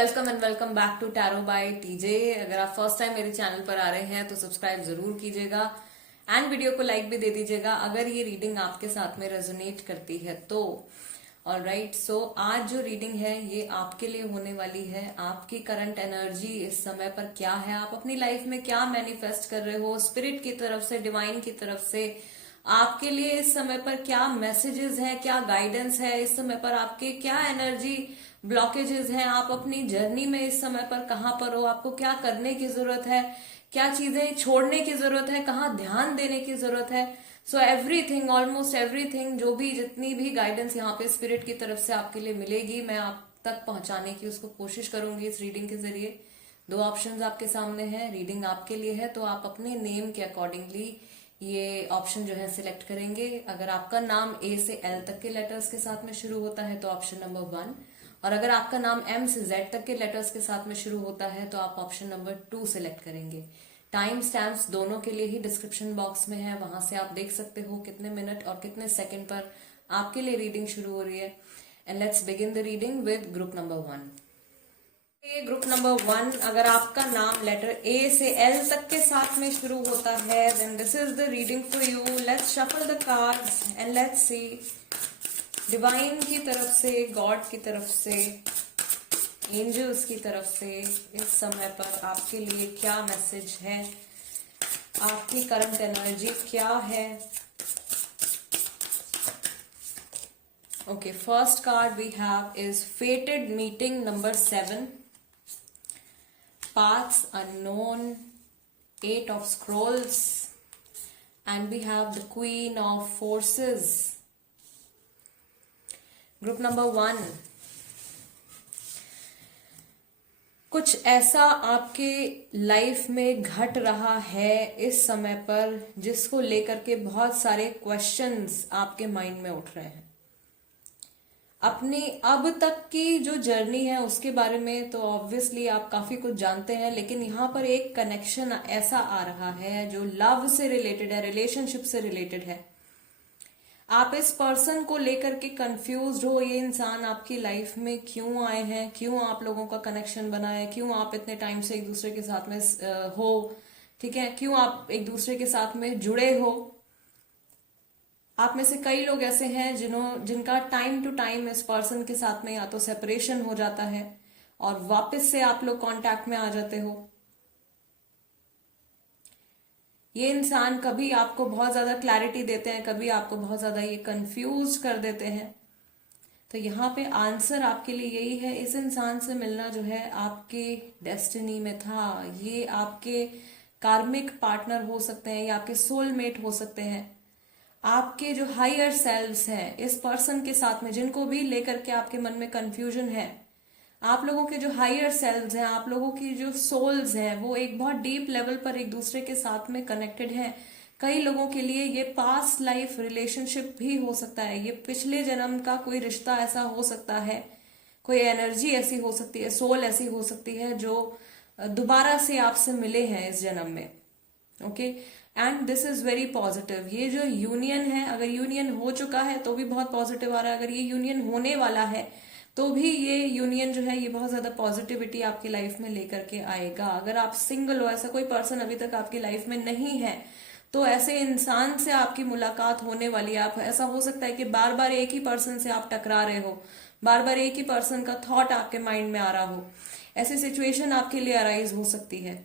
Welcome and welcome back to tarot by TJ. अगर आप first time मेरे channel पर आ रहे हैं तो सब्सक्राइब जरूर कीजिएगा एंड वीडियो को लाइक भी दे दीजिएगा अगर ये रीडिंग आपके साथ में रेजोनेट करती है तो। ऑलराइट, सो आज जो रीडिंग है ये आपके लिए होने वाली है। आपकी करंट एनर्जी इस समय पर क्या है, आप अपनी लाइफ में क्या मैनिफेस्ट कर रहे हो, स्पिरिट की तरफ से, डिवाइन की तरफ से आपके लिए इस समय पर क्या मैसेजेस हैं, क्या गाइडेंस है, इस समय पर आपके क्या एनर्जी ब्लॉकेजेस हैं, आप अपनी जर्नी में इस समय पर कहां पर हो, आपको क्या करने की जरूरत है, क्या चीजें छोड़ने की जरूरत है, कहाँ ध्यान देने की जरूरत है। सो एवरीथिंग, ऑलमोस्ट एवरीथिंग, जो भी जितनी भी गाइडेंस यहाँ पे स्पिरिट की तरफ से आपके लिए मिलेगी मैं आप तक पहुंचाने की उसको कोशिश करूंगी इस रीडिंग के जरिए। दो ऑप्शंस आपके सामने हैं, रीडिंग आपके लिए है तो आप अपने नेम के अकॉर्डिंगली ये ऑप्शन जो है सिलेक्ट करेंगे। अगर आपका नाम ए से एल तक के लेटर्स के साथ में शुरू होता है तो ऑप्शन नंबर 1, और अगर आपका नाम एम से जेड तक के लेटर्स के साथ में शुरू होता है तो आप ऑप्शन नंबर 2 सिलेक्ट करेंगे। टाइम स्टैम्प्स दोनों के लिए ही डिस्क्रिप्शन बॉक्स में है, वहां से आप देख सकते हो कितने मिनट और कितने सेकंड पर आपके लिए रीडिंग शुरू हो रही है। And let's begin the reading with group number 1। Group number 1, अगर आपका नाम लेटर ए से एल तक के साथ में शुरू होता है then this is the reading for you. Let's shuffle the cards and let's see divine की तरफ से, गॉड की तरफ से, एंजल्स की तरफ से इस समय पर आपके लिए क्या मैसेज है, आपकी करंट एनर्जी क्या है। Okay, first card we have is fated meeting number 7, paths unknown, 8 of scrolls, and we have the queen of forces. Group number 1, कुछ ऐसा आपके लाइफ में घट रहा है इस समय पर जिसको लेकर के बहुत सारे क्वेश्चंस आपके माइंड में उठ रहे हैं। अपनी अब तक की जो जर्नी है उसके बारे में तो ऑब्वियसली आप काफी कुछ जानते हैं, लेकिन यहाँ पर एक कनेक्शन ऐसा आ रहा है जो लव से रिलेटेड है, रिलेशनशिप से रिलेटेड है। आप इस पर्सन को लेकर के कंफ्यूज्ड हो, ये इंसान आपकी लाइफ में क्यों आए हैं, क्यों आप लोगों का कनेक्शन बना है, क्यों आप इतने टाइम से एक दूसरे के साथ में हो, ठीक है, क्यों आप एक दूसरे के साथ में जुड़े हो। आप में से कई लोग ऐसे हैं जिनका टाइम टू टाइम इस पर्सन के साथ में या तो सेपरेशन हो जाता है और वापस से आप लोग कांटेक्ट में आ जाते हो। ये इंसान कभी आपको बहुत ज्यादा क्लैरिटी देते हैं, कभी आपको बहुत ज्यादा ये कंफ्यूज कर देते हैं। तो यहाँ पे आंसर आपके लिए यही है, इस इंसान से मिलना जो है आपके डेस्टिनी में था। ये आपके कार्मिक पार्टनर हो सकते हैं या आपके सोलमेट हो सकते हैं। आपके जो हायर सेल्व्स हैं इस पर्सन के साथ में, जिनको भी लेकर के आपके मन में कंफ्यूजन है, आप लोगों के जो हायर सेल्व्स हैं, आप लोगों की जो सोल्स हैं, वो एक बहुत डीप लेवल पर एक दूसरे के साथ में कनेक्टेड हैं। कई लोगों के लिए ये पास्ट लाइफ रिलेशनशिप भी हो सकता है, ये पिछले जन्म का कोई रिश्ता ऐसा हो सकता है, कोई एनर्जी ऐसी हो सकती है, सोल ऐसी हो सकती है जो दोबारा से आपसे मिले हैं इस जन्म में। Okay, and this is very positive. ये जो यूनियन है, अगर यूनियन हो चुका है तो भी बहुत पॉजिटिव आ रहा है, अगर ये यूनियन होने वाला है तो भी ये यूनियन जो है ये बहुत ज्यादा पॉजिटिविटी आपकी लाइफ में लेकर के आएगा। अगर आप सिंगल हो, ऐसा कोई पर्सन अभी तक आपकी लाइफ में नहीं है, तो ऐसे इंसान से आपकी मुलाकात होने वाली है। आप, ऐसा हो सकता है कि बार बार एक ही पर्सन से आप टकरा रहे हो, बार बार एक ही पर्सन का थॉट आपके माइंड में आ रहा हो, ऐसी सिचुएशन आपके लिए अराइज हो सकती है।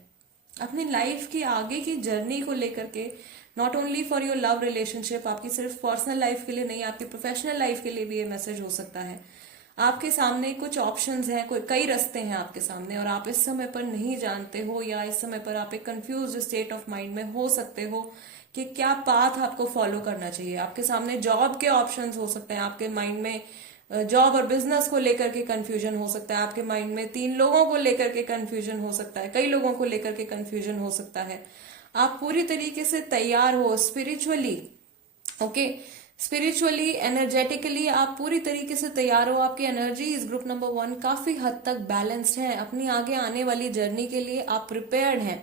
अपनी लाइफ की आगे की जर्नी को लेकर के, not only for your love relationship, आपकी सिर्फ पर्सनल लाइफ के लिए नहीं, आपकी प्रोफेशनल लाइफ के लिए भी ये मैसेज हो सकता है। आपके सामने कुछ ऑप्शंस हैं, कई रास्ते हैं आपके सामने और आप इस समय पर नहीं जानते हो, या इस समय पर आप एक कंफ्यूज स्टेट ऑफ माइंड में हो सकते हो कि क्या पाथ आपको फॉलो करना चाहिए। आपके सामने जॉब के ऑप्शंस हो सकते हैं, आपके माइंड में जॉब और बिजनेस को लेकर के कंफ्यूजन हो सकता है, आपके माइंड में 3 लोगों को लेकर के कंफ्यूजन हो सकता है, कई लोगों को लेकर के कंफ्यूजन हो सकता है। आप पूरी तरीके से तैयार हो स्पिरिचुअली, ओके, स्पिरिचुअली, एनर्जेटिकली आप पूरी तरीके से तैयार हो। आपकी एनर्जी इस ग्रुप नंबर 1 काफी हद तक बैलेंस्ड है, अपनी आगे आने वाली जर्नी के लिए आप प्रिपेयर्ड हैं।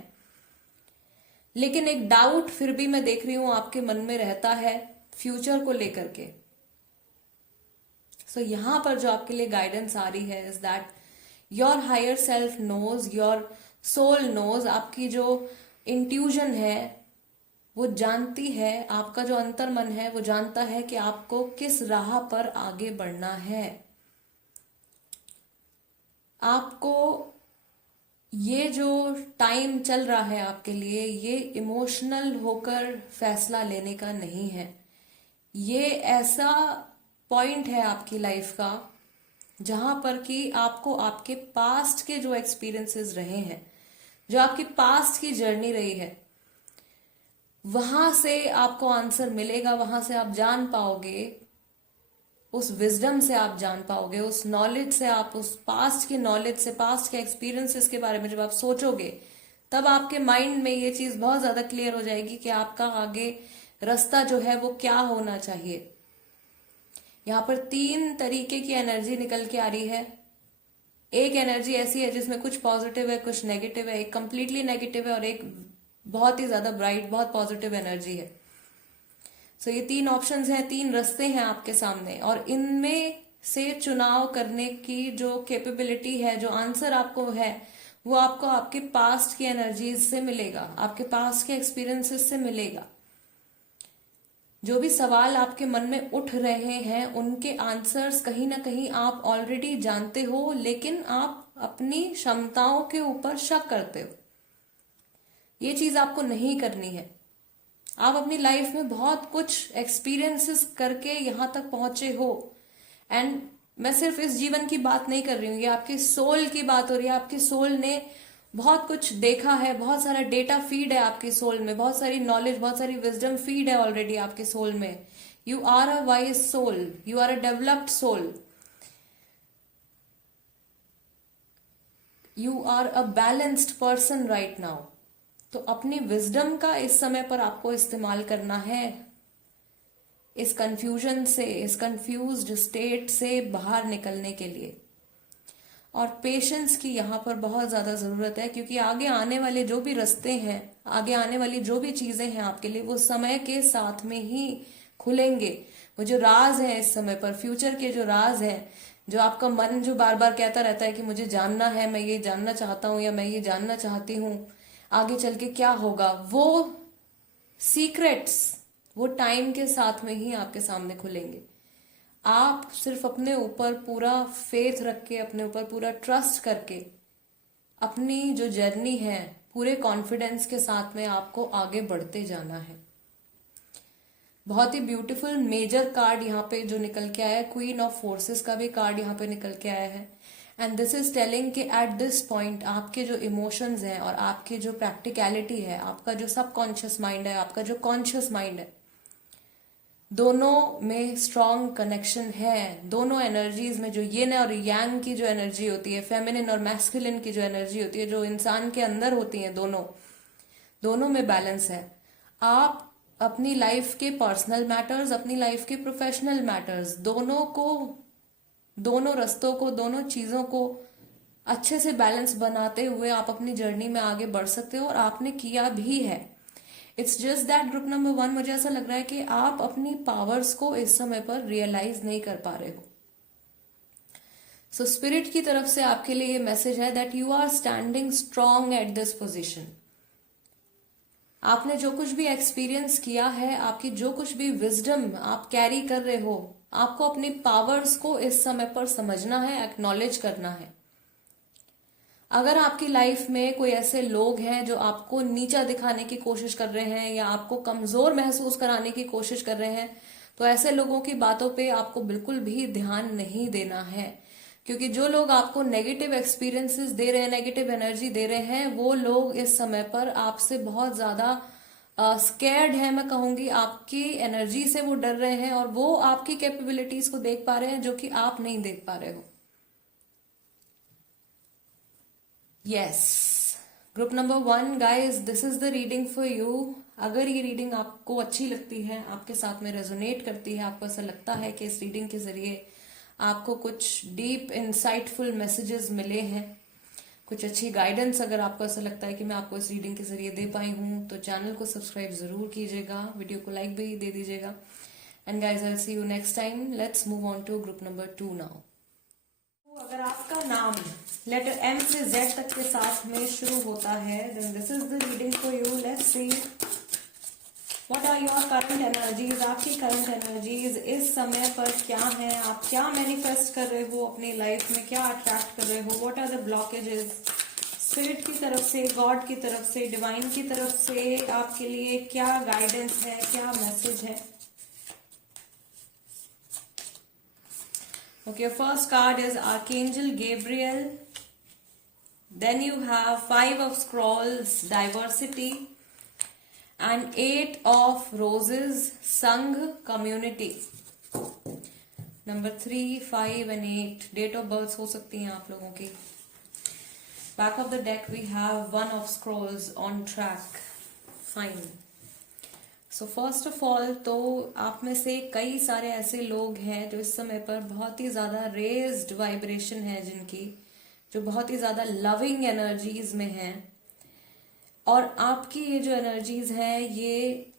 लेकिन एक डाउट फिर भी मैं देख रही हूं आपके मन में रहता है फ्यूचर को लेकर के। सो यहां पर जो आपके लिए गाइडेंस आ रही है is that your higher self knows, your soul knows, आपकी जो इंट्यूजन है वो जानती है, आपका जो अंतर्मन है वो जानता है कि आपको किस राह पर आगे बढ़ना है। आपको ये जो टाइम चल रहा है आपके लिए, ये इमोशनल होकर फैसला लेने का नहीं है। ये ऐसा पॉइंट है आपकी लाइफ का जहां पर कि आपको आपके पास्ट के जो एक्सपीरियंसेस रहे हैं, जो आपकी पास्ट की जर्नी रही है, वहां से आपको आंसर मिलेगा। वहां से आप जान पाओगे, उस विजडम से आप जान पाओगे, उस नॉलेज से, आप उस पास्ट की नॉलेज से, पास्ट के एक्सपीरियंसेस के बारे में जब आप सोचोगे, तब आपके माइंड में ये चीज बहुत ज्यादा क्लियर हो जाएगी कि आपका आगे रास्ता जो है वो क्या होना चाहिए। यहाँ पर 3 तरीके की एनर्जी निकल के आ रही है। एक एनर्जी ऐसी है जिसमें कुछ पॉजिटिव है, कुछ नेगेटिव है, एक कंप्लीटली नेगेटिव है और एक बहुत ही ज्यादा ब्राइट, बहुत पॉजिटिव एनर्जी है। सो ये 3 ऑप्शंस हैं, 3 रास्ते हैं आपके सामने, और इनमें से चुनाव करने की जो कैपेबिलिटी है, जो आंसर आपको है, वो आपको आपके पास्ट की एनर्जीज से मिलेगा, आपके पास्ट के एक्सपीरियंसेस से मिलेगा। जो भी सवाल आपके मन में उठ रहे हैं उनके आंसर्स कहीं ना कहीं आप ऑलरेडी जानते हो, लेकिन आप अपनी क्षमताओं के ऊपर शक करते हो। ये चीज आपको नहीं करनी है। आप अपनी लाइफ में बहुत कुछ एक्सपीरियंसेस करके यहां तक पहुंचे हो, एंड मैं सिर्फ इस जीवन की बात नहीं कर रही हूं, ये आपकी सोल की बात हो रही है। आपकी सोल ने बहुत कुछ देखा है, बहुत सारा डेटा फीड है आपकी सोल में, बहुत सारी नॉलेज, बहुत सारी विजडम फीड है ऑलरेडी आपके सोल में। You are a wise soul, you are a developed soul, you are a balanced person right now. तो अपनी विजडम का इस समय पर आपको इस्तेमाल करना है, इस कंफ्यूजन से, इस कंफ्यूज्ड स्टेट से बाहर निकलने के लिए। और पेशेंस की यहाँ पर बहुत ज्यादा जरूरत है, क्योंकि आगे आने वाले जो भी रास्ते हैं, आगे आने वाली जो भी चीजें हैं आपके लिए, वो समय के साथ में ही खुलेंगे। वो जो राज है इस समय पर, फ्यूचर के जो राज है, जो आपका मन जो बार बार कहता रहता है कि मुझे जानना है, मैं ये जानना चाहता हूं या मैं ये जानना चाहती हूँ, आगे चल के क्या होगा, वो सीक्रेट्स वो टाइम के साथ में ही आपके सामने खुलेंगे। आप सिर्फ अपने ऊपर पूरा फेथ रख के, अपने ऊपर पूरा ट्रस्ट करके, अपनी जो जर्नी है पूरे कॉन्फिडेंस के साथ में आपको आगे बढ़ते जाना है। बहुत ही ब्यूटीफुल मेजर कार्ड यहाँ पे जो निकल के आया है, क्वीन ऑफ फोर्सेस का भी कार्ड यहाँ पे निकल के आया है। एंड दिस इज टेलिंग कि एट दिस पॉइंट आपके जो इमोशंस हैं और आपकी जो प्रैक्टिकलिटी है, आपका जो सबकॉन्शियस माइंड है, आपका जो कॉन्शियस माइंड है, दोनों में स्ट्रॉन्ग कनेक्शन है। दोनों एनर्जीज में जो यिन और यांग की जो एनर्जी होती है, फेमिनिन और मैस्कुलिन की जो एनर्जी होती है, जो इंसान के अंदर होती है, दोनों में बैलेंस है। आप अपनी लाइफ के पर्सनल मैटर्स, अपनी लाइफ के प्रोफेशनल मैटर्स, दोनों रास्तों को, दोनों चीजों को अच्छे से बैलेंस बनाते हुए आप अपनी जर्नी में आगे बढ़ सकते हो, और आपने किया भी है। It's just that group number 1, मुझे ऐसा लग रहा है कि आप अपनी पावर्स को इस समय पर रियलाइज नहीं कर पा रहे हो। सो स्पिरिट की तरफ से आपके लिए ये मैसेज है that you are standing strong at this position. आपने जो कुछ भी एक्सपीरियंस किया है, आपकी जो कुछ भी विजडम आप कैरी कर रहे हो, आपको अपनी पावर्स को इस समय पर समझना है, एक्नॉलेज करना है। अगर आपकी लाइफ में कोई ऐसे लोग हैं जो आपको नीचा दिखाने की कोशिश कर रहे हैं या आपको कमजोर महसूस कराने की कोशिश कर रहे हैं, तो ऐसे लोगों की बातों पे आपको बिल्कुल भी ध्यान नहीं देना है। क्योंकि जो लोग आपको नेगेटिव एक्सपीरियंसेस दे रहे हैं, नेगेटिव एनर्जी दे रहे हैं, वो लोग इस समय पर आपसे बहुत ज्यादा स्कैर्ड है, मैं कहूंगी। आपकी एनर्जी से वो डर रहे हैं और वो आपकी कैपेबिलिटीज को देख पा रहे हैं जो कि आप नहीं देख पा रहे हो। Yes, group number 1 guys, this is the reading for you. अगर ये रीडिंग आपको अच्छी लगती है, आपके साथ में रेजोनेट करती है, आपको ऐसा लगता है कि इस रीडिंग के जरिए आपको कुछ डीप इंसाइटफुल मैसेजेस मिले हैं, कुछ अच्छी गाइडेंस, अगर आपको ऐसा लगता है कि मैं आपको इस रीडिंग के जरिए दे पाई हूं, तो चैनल को सब्सक्राइब जरूर कीजिएगा, वीडियो को लाइक भी दे दीजिएगा। And guys, I will see you next time. Let's move on to group number 2 now. तो अगर आपका नाम लेटर एम से जेड तक के साथ में शुरू होता है, then this is the reading for you. Let's see what are your current energies. आपकी करंट एनर्जीज इस समय पर क्या है, आप क्या मैनिफेस्ट कर रहे हो अपनी लाइफ में, क्या अट्रैक्ट कर रहे हो, what are the blockages spirit की तरफ से, गॉड की तरफ से, डिवाइन की तरफ से आपके लिए क्या गाइडेंस है, क्या मैसेज है। Okay, your first card is Archangel Gabriel. Then you have 5 of Scrolls, Diversity, and 8 of Roses, Sangh, Community. Number 3, 5 and 8 date of birth हो सकती हैं आप लोगों की। Back of the deck we have 1 of Scrolls, on track. Fine. So first of all तो आप में से कई सारे ऐसे लोग हैं जो इस समय पर बहुत ही ज्यादा रेज्ड वाइब्रेशन है जिनकी, जो बहुत ही ज्यादा लविंग एनर्जीज में हैं, और आपकी ये जो एनर्जीज हैं ये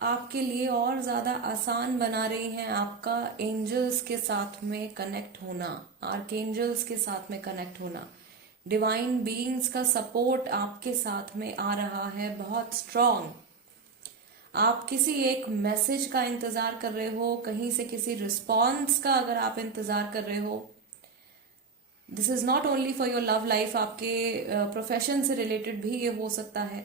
आपके लिए और ज्यादा आसान बना रही हैं आपका एंजल्स के साथ में कनेक्ट होना, आर्कएंजल्स के साथ में कनेक्ट होना। डिवाइन बीइंग्स का सपोर्ट आपके साथ में आ रहा है बहुत स्ट्रांग। आप किसी एक मैसेज का इंतजार कर रहे हो, कहीं से किसी रिस्पॉन्स का अगर आप इंतजार कर रहे हो। This is not only for your love life, आपके प्रोफेशन से रिलेटेड भी ये हो सकता है।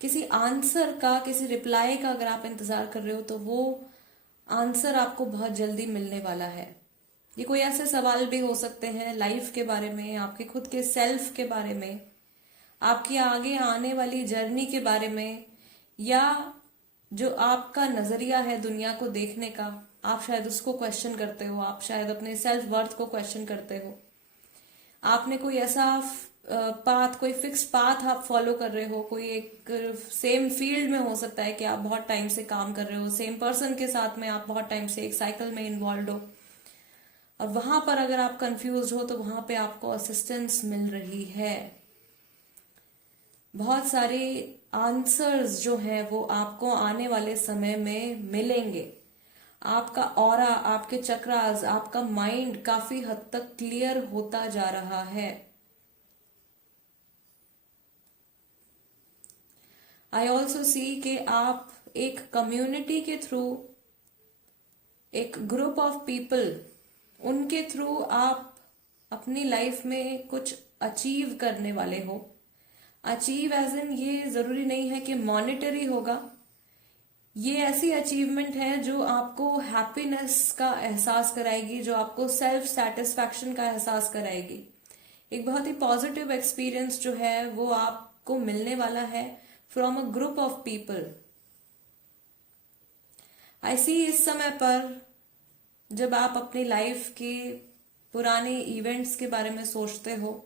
किसी आंसर का, किसी रिप्लाई का अगर आप इंतजार कर रहे हो तो वो आंसर आपको बहुत जल्दी मिलने वाला है। ये कोई ऐसे सवाल भी हो सकते हैं लाइफ के बारे में, आपके खुद के सेल्फ के बारे में, आपकी आगे आने वाली जर्नी के बारे में, या जो आपका नजरिया है दुनिया को देखने का, आप शायद उसको क्वेश्चन करते हो, आप शायद अपने सेल्फ वर्थ को क्वेश्चन करते हो। आपने कोई ऐसा पाथ, कोई फिक्स पाथ आप फॉलो कर रहे हो, कोई एक सेम फील्ड में हो सकता है कि आप बहुत टाइम से काम कर रहे हो, सेम पर्सन के साथ में आप बहुत टाइम से एक साइकिल में इन्वॉल्व हो, और वहां पर अगर आप कंफ्यूज हो तो वहां पे आपको असिस्टेंस मिल रही है। बहुत सारे आंसर्स जो हैं वो आपको आने वाले समय में मिलेंगे। आपका ऑरा, आपके चक्रास, आपका माइंड काफी हद तक क्लियर होता जा रहा है। आई ऑल्सो सी कि आप एक कम्युनिटी के थ्रू, एक ग्रुप ऑफ पीपल, उनके थ्रू आप अपनी लाइफ में कुछ अचीव करने वाले हो। अचीव एज इन ये जरूरी नहीं है कि मॉनेटरी होगा, ये ऐसी अचीवमेंट है जो आपको हैप्पीनेस का एहसास कराएगी, जो आपको सेल्फ सेटिस्फैक्शन का एहसास कराएगी। एक बहुत ही पॉजिटिव एक्सपीरियंस जो है वो आपको मिलने वाला है from a group of people. I see इस समय पर जब आप अपनी लाइफ के पुराने इवेंट्स के बारे में सोचते हो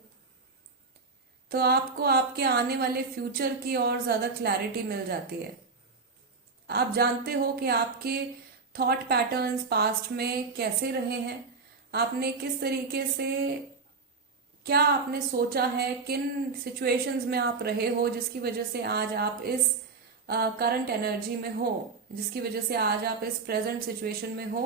तो आपको आपके आने वाले फ्यूचर की और ज्यादा क्लैरिटी मिल जाती है। आप जानते हो कि आपके थॉट पैटर्न्स पास्ट में कैसे रहे हैं, आपने किस तरीके से, क्या आपने सोचा है, किन सिचुएशंस में आप रहे हो जिसकी वजह से आज आप इस करंट एनर्जी में हो, जिसकी वजह से आज आप इस प्रेजेंट सिचुएशन में हो,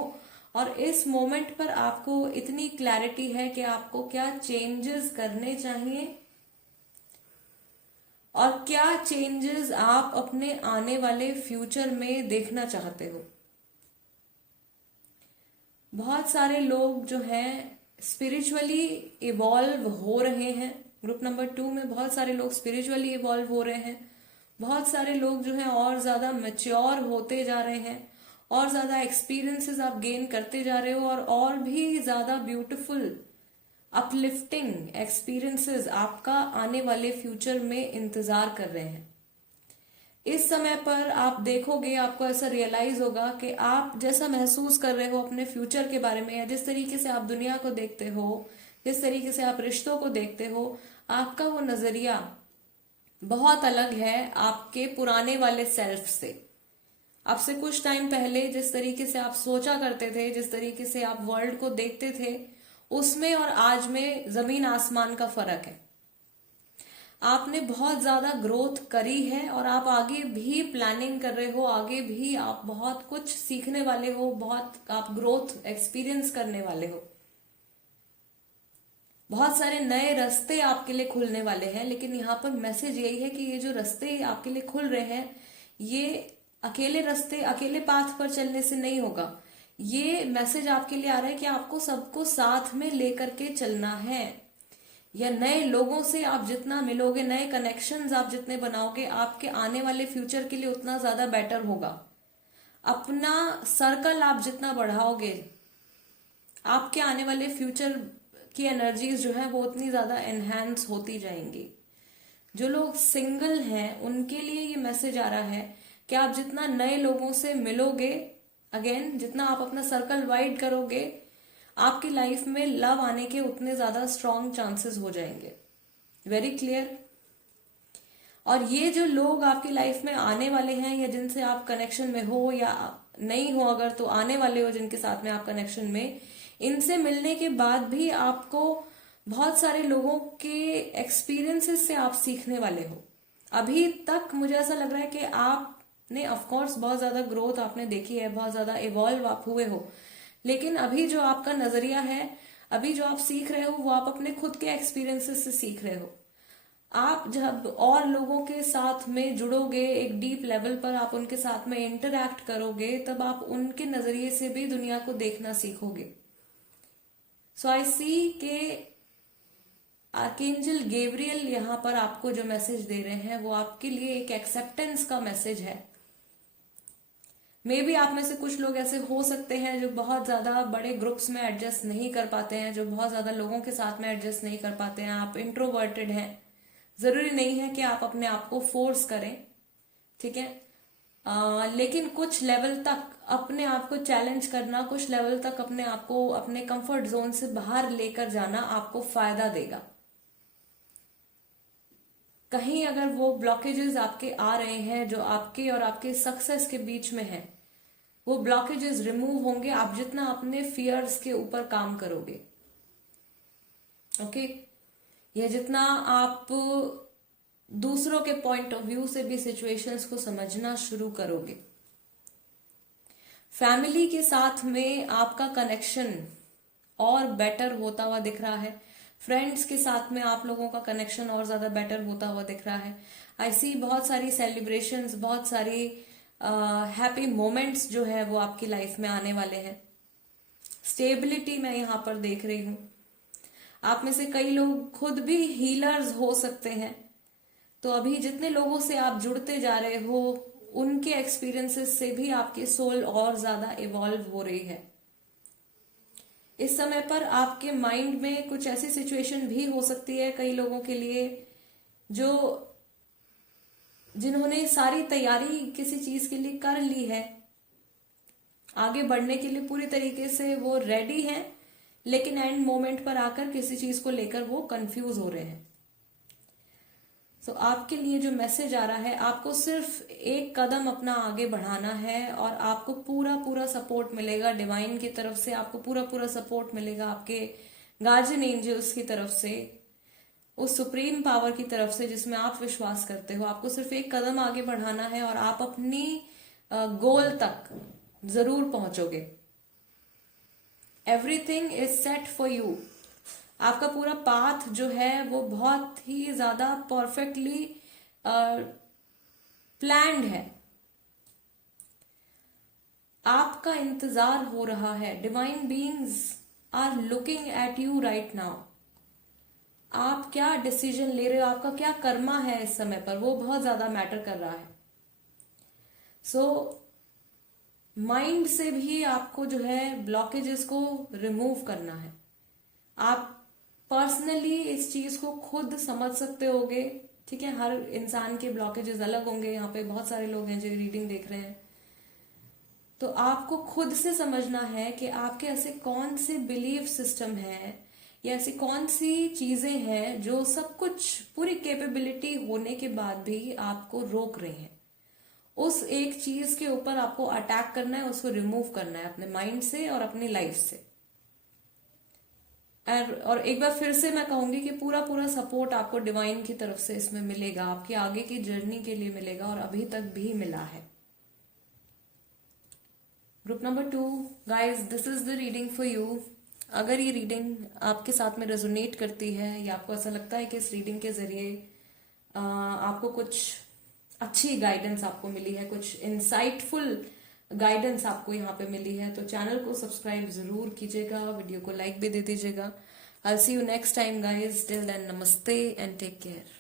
और इस मोमेंट पर आपको इतनी क्लैरिटी है कि आपको क्या चेंजेस करने चाहिए और क्या चेंजेस आप अपने आने वाले फ्यूचर में देखना चाहते हो। बहुत सारे लोग जो हैं स्पिरिचुअली इवॉल्व हो रहे हैं। ग्रुप नंबर 2 में बहुत सारे लोग स्पिरिचुअली इवॉल्व हो रहे हैं। बहुत सारे लोग जो हैं और ज्यादा मैच्योर होते जा रहे हैं, और ज्यादा एक्सपीरियंसेस आप गेन करते जा रहे हो, और भी ज्यादा ब्यूटीफुल अपलिफ्टिंग एक्सपीरियंसेस आपका आने वाले फ्यूचर में इंतजार कर रहे हैं। इस समय पर आप देखोगे, आपको ऐसा रियलाइज होगा कि आप जैसा महसूस कर रहे हो अपने फ्यूचर के बारे में, या जिस तरीके से आप दुनिया को देखते हो, जिस तरीके से आप रिश्तों को देखते हो, आपका वो नजरिया बहुत अलग है आपके पुराने वाले सेल्फ से। आपसे कुछ टाइम पहले जिस तरीके से आप सोचा करते थे, जिस तरीके से आप वर्ल्ड को देखते थे, उसमें और आज में जमीन आसमान का फर्क है। आपने बहुत ज्यादा ग्रोथ करी है और आप आगे भी प्लानिंग कर रहे हो, आगे भी आप बहुत कुछ सीखने वाले हो, बहुत आप ग्रोथ एक्सपीरियंस करने वाले हो। बहुत सारे नए रास्ते आपके लिए खुलने वाले हैं, लेकिन यहाँ पर मैसेज यही है कि ये जो रास्ते आपके लिए खुल रहे हैं, ये अकेले रास्ते, अकेले पाथ पर चलने से नहीं होगा। ये मैसेज आपके लिए आ रहा है कि आपको सबको साथ में लेकर के चलना है, या नए लोगों से आप जितना मिलोगे, नए कनेक्शंस आप जितने बनाओगे, आपके आने वाले फ्यूचर के लिए उतना ज्यादा बेटर होगा। अपना सर्कल आप जितना बढ़ाओगे, आपके आने वाले फ्यूचर की एनर्जीज जो है वो उतनी ज्यादा एनहांस होती जाएंगी। जो लोग सिंगल हैं उनके लिए ये मैसेज आ रहा है कि आप जितना नए लोगों से मिलोगे, अगेन जितना आप अपना सर्कल वाइड करोगे, आपकी लाइफ में लव आने के उतने ज्यादा स्ट्रॉन्ग चांसेस हो जाएंगे। Very clear. और ये जो लोग आपकी लाइफ में आने वाले हैं, या जिनसे आप कनेक्शन में हो या नहीं हो, अगर तो आने वाले हो जिनके साथ में आप कनेक्शन में, इनसे मिलने के बाद भी आपको बहुत सारे लोगों के एक्सपीरियंसेस से आप सीखने वाले हो। अभी तक मुझे ऐसा लग रहा है कि आपने ऑफकोर्स बहुत ज्यादा ग्रोथ आपने देखी है, बहुत ज्यादा इवॉल्व आप हुए हो, लेकिन अभी जो आपका नजरिया है, अभी जो आप सीख रहे हो, वो आप अपने खुद के एक्सपीरियंसेस से सीख रहे हो। आप जब और लोगों के साथ में जुड़ोगे, एक डीप लेवल पर आप उनके साथ में इंटरैक्ट करोगे, तब आप उनके नजरिए से भी दुनिया को देखना सीखोगे। सो आई सी के आर्कएंजल गैब्रियल यहाँ पर आपको जो मैसेज दे रहे हैं वो आपके लिए एक एक्सेप्टेंस का मैसेज है। मे बी आप में से कुछ लोग ऐसे हो सकते हैं जो बहुत ज्यादा बड़े ग्रुप्स में एडजस्ट नहीं कर पाते हैं, जो बहुत ज्यादा लोगों के साथ में एडजस्ट नहीं कर पाते हैं, आप इंट्रोवर्टेड हैं। जरूरी नहीं है कि आप अपने आप को फोर्स करें, ठीक है, लेकिन कुछ लेवल तक अपने आप को चैलेंज करना, कुछ लेवल तक अपने आप को अपने कंफर्ट जोन से बाहर लेकर जाना आपको फायदा देगा। कहीं अगर वो ब्लॉकेजेस आपके आ रहे हैं जो आपके और आपके सक्सेस के बीच में है, वो ब्लॉकेजेस रिमूव होंगे आप जितना अपने फियर्स के ऊपर काम करोगे। ओके, या जितना आप दूसरों के पॉइंट ऑफ व्यू से भी सिचुएशंस को समझना शुरू करोगे। फैमिली के साथ में आपका कनेक्शन और बेटर होता हुआ दिख रहा है। फ्रेंड्स के साथ में आप लोगों का कनेक्शन और ज्यादा बेटर होता हुआ दिख रहा है। आई सी बहुत सारी सेलिब्रेशंस, बहुत सारी हैप्पी मोमेंट्स जो है वो आपकी लाइफ में आने वाले हैं। स्टेबिलिटी मैं यहाँ पर देख रही हूं। आप में से कई लोग खुद भी हीलर्स हो सकते हैं, तो अभी जितने लोगों से आप जुड़ते जा रहे हो, उनके एक्सपीरियंसेस से भी आपकी सोल और ज्यादा इवॉल्व हो रही है। इस समय पर आपके माइंड में कुछ ऐसी सिचुएशन भी हो सकती है कई लोगों के लिए जो जिन्होंने सारी तैयारी किसी चीज के लिए कर ली है, आगे बढ़ने के लिए पूरी तरीके से वो रेडी हैं, लेकिन एंड मोमेंट पर आकर किसी चीज को लेकर वो कंफ्यूज हो रहे हैं। तो आपके लिए जो मैसेज आ रहा है, आपको सिर्फ एक कदम अपना आगे बढ़ाना है और आपको पूरा पूरा सपोर्ट मिलेगा डिवाइन की तरफ से। आपको पूरा पूरा सपोर्ट मिलेगा आपके गार्जियन एंजल्स की तरफ से, उस सुप्रीम पावर की तरफ से जिसमें आप विश्वास करते हो। आपको सिर्फ एक कदम आगे बढ़ाना है और आप अपनी गोल तक जरूर पहुंचोगे। Everything is set for you. आपका पूरा पाथ जो है वो बहुत ही ज्यादा परफेक्टली प्लान्ड है। आपका इंतजार हो रहा है। Divine beings are looking at you right now. आप क्या डिसीजन ले रहे हो, आपका क्या कर्मा है इस समय पर, वो बहुत ज्यादा मैटर कर रहा है। सो माइंड से भी आपको जो है ब्लॉकेजेस को रिमूव करना है। आप पर्सनली इस चीज को खुद समझ सकते होगे, ठीक है। हर इंसान के ब्लॉकेजेस अलग होंगे। यहाँ पे बहुत सारे लोग हैं जो रीडिंग देख रहे हैं, तो आपको खुद से समझना है कि आपके ऐसे कौन से बिलीफ सिस्टम है या ऐसी कौन सी चीजें हैं जो सब कुछ पूरी कैपेबिलिटी होने के बाद भी आपको रोक रही हैं। उस एक चीज के ऊपर आपको अटैक करना है, उसको रिमूव करना है अपने माइंड से और अपनी लाइफ से। और एक बार फिर से मैं कहूंगी कि पूरा पूरा सपोर्ट आपको डिवाइन की तरफ से इसमें मिलेगा, आपकी आगे की जर्नी के लिए मिलेगा और अभी तक भी मिला है। Group number 2, guys, this is the reading for you. अगर ये रीडिंग आपके साथ में रेजोनेट करती है या आपको ऐसा लगता है कि इस रीडिंग के जरिए आपको कुछ अच्छी गाइडेंस आपको मिली है, कुछ इंसाइटफुल गाइडेंस आपको यहाँ पे मिली है, तो चैनल को सब्सक्राइब जरूर कीजिएगा, वीडियो को लाइक भी दे दीजिएगा। I see you next time guys, till then namaste and take care.